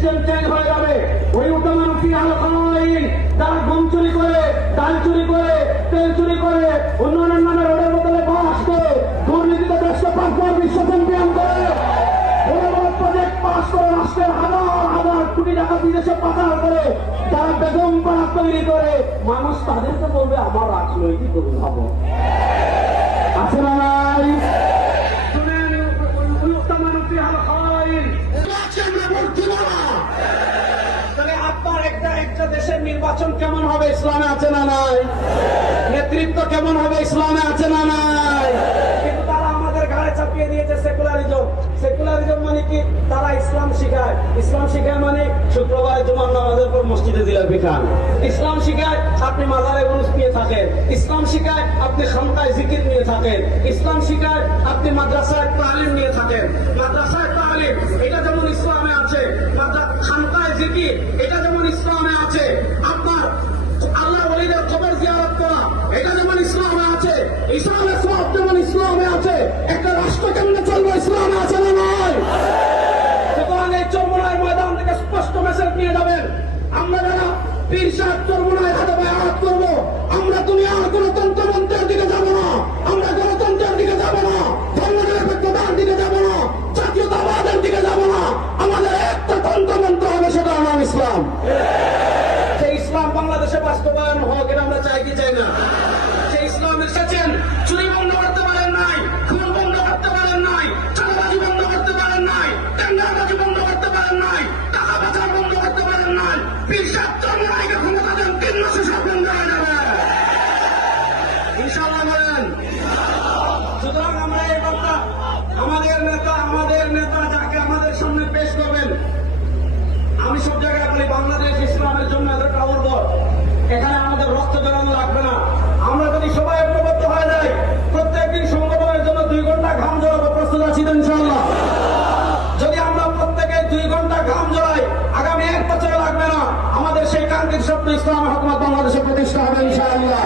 System change হয়ে যাবে। ওই উত্তমান যারা গম চুরি করে, ডাল চুরি করে, তেল চুরি করে, উন্নয়নের নামে রোডের বদলে বাস করে, দুর্নীতিতে দেশকে 5 বার বিশ্ব চ্যাম্পিয়ন করে, প্রজেক্ট পাস করে রাষ্ট্রের হাজার হাজার কোটি টাকা বিদেশে পাচার করে, যারা বেগম পাড়া তৈরি করে, মানুষ তাদেরকে বলবে আমার রাজনৈতিক অভিভাবক আছে না নাই? শুনেন, তাহলে আপনার একটা দেশের নির্বাচন কেমন হবে ইসলামে আছে না নাই? নেতৃত্ব কেমন হবে ইসলামে আছে না নাই? কিন্তু তারা আমাদের ঘাড়ে চাপিয়ে দিয়েছে সেকুলারিজম। সেকুলারিজম মানে কি? তারা ইসলাম শিখায়। ইসলাম শিখায় মানে শুক্রবারে জুমার নামাজের পর মসজিদে জিলাপি খান। ইসলাম শিখায় আপনি মাজারে উরুস নিয়ে থাকেন। ইসলাম শিখায় আপনি খানকায় জিকির নিয়ে থাকেন। ইসলাম শিখায় আপনি মাদ্রাসায় তালিম নিয়ে থাকেন। মাদ্রাসায় তালিম এটা যেমন ইসলামে আছে, খানকায় জিকির এটা যেমন ইসলামে আছে, আপনার আল্লাহ ওলিদের কবর জিয়ারত করা এটা যেমন ইসলামে আছে, ইসলামের সব যেমন ইসলামে আছে, একটা রাষ্ট্র কেমনে চলবে ইসলামে আছে না নয়? সুতরাং এই চরমোনাই ময়দান থেকে স্পষ্ট মেসেজ নিয়ে যাবেন, আমরা যারা পীর সাহেব চরমোনাই হাতে বায়াত করবো, আমরা দুনিয়ার গণতন্ত্রের দিকে যাব না, আমরা গণতন্ত্রের দিকে যাব না, ধর্মনিরপেক্ষতার দিকে যাব না, জাতীয়তাবাদের দিকে যাব না, আমাদের একটা তন্ত্রমন্ত্র হবে, সেটা নাম ইসলাম। সেই ইসলাম বাংলাদেশে বাস্তবায়ন হোক, এটা আমরা চাই কি চাই না? সেই ইসলাম এসেছেন, চুরি বন্ধ করতে পারেন নাই, খুন বন্ধ করতে পারেন নাই, চাঁদাবাজি বন্ধ করতে পারেন নাই, টেন্ডারবাজি বন্ধ করতে পারেন নাই, টাকা পাচার বন্ধ করতে পারেন নাই। পীর সাহেব চরমোনাইকে ক্ষমতা দেন, 3 মাসে সব বন্ধ হয়ে যাবে ইনশাআল্লাহ বলেন। সুতরাং আমরা এই কথা আমাদের নেতা যাকে আমাদের সামনে পেশ করবেন, আমি সব জায়গায় বলি বাংলাদেশ ইসলামের জন্য এতটা উর্বর, এখানে আমাদের রক্ত বেরোনো লাগবে না। আমরা যদি সবাই ঐক্যবদ্ধ হয়ে যাই, প্রত্যেকদিন সংগঠনের জন্য 2 ঘন্টা ঘাম ঝরাবো, প্রস্তুত আছি তো ইনশাআল্লাহ? যদি আমরা প্রত্যেকে 2 ঘন্টা ঘাম ঝরাই, আগামী 1 বছর লাগবে না, আমাদের সেই কাঙ্ক্ষিত স্বপ্ন ইসলামের হুকুমত বাংলাদেশে প্রতিষ্ঠা হবে ইনশাআল্লাহ।